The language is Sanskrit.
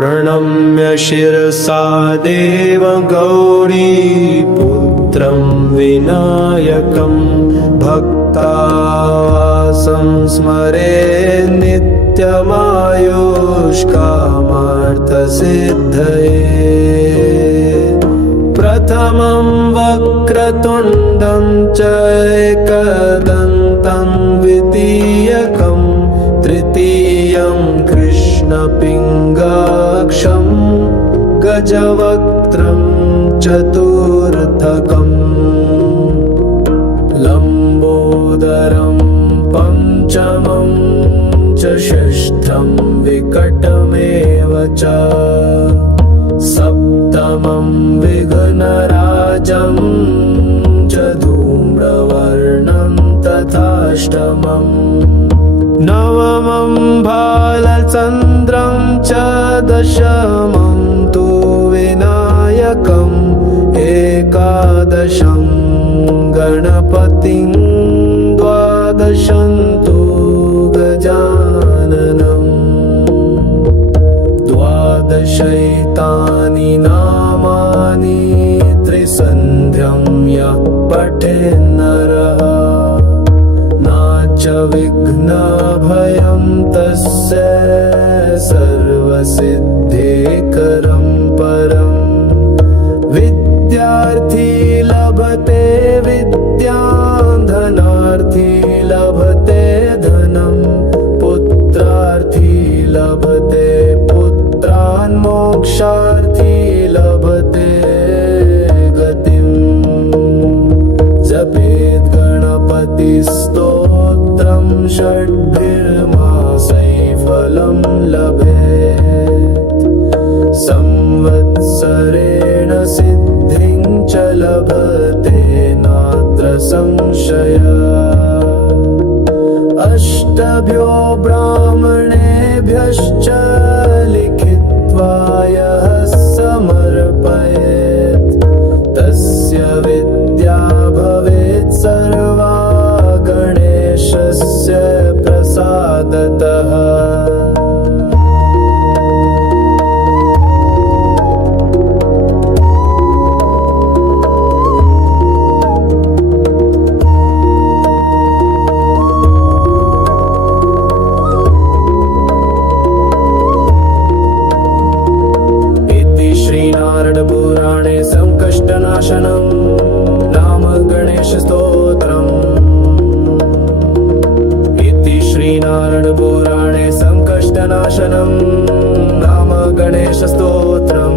प्रणम्य शिरसा देवगौरीपुत्रं विनायकं भक्तावासं स्मरे नित्यमायुष्कामार्थसिद्धये। प्रथमं वक्रतुण्डं च एकदन्तं द्वितीयकं तृतीयं कृष्णपिङ्गाक्षं गजवक्त्रं चतुर्थकम् लम्बोदरं पञ्चमं च षष्ठं विकटमेव च सप्तमं विघ्नराजं च धूम्रवर्णं तथाष्टमम् नवमं भालचन्द्रं च दशमं तु विनायकम् एकादशं गणपतिं द्वादशं तु गजाननम् द्वादशैतानि नामानि त्रिसन्ध्यं यः पठेन्नरः नाच विघ्नभयं तस्य सर्वसिद्धिकरं परम् विद्यार्थी लभते विद्यां धनार्थी लभते धनं पुत्रार्थी लभते पुत्रान् मोक्षार्थी लभते गतिम् जपेत् गणपतिस्तोत्रं षड्भिर्मासैः फलं लभेत् संवत्सरेण सिद्धिं च लभते नात्र संशयः। अष्टभ्यो ब्राह्मणेभ्यश्च लिखित्वा यः समर्पयेत् तस्य विद्या भवेत् सर्वा गणेशस्य प्रसादतः। पुराणे संकष्टनाशनं नाम गणेशस्तोत्रम्। इति श्रीनारायणपुराणे संकष्टनाशनं नाम गणेशस्तोत्रम्।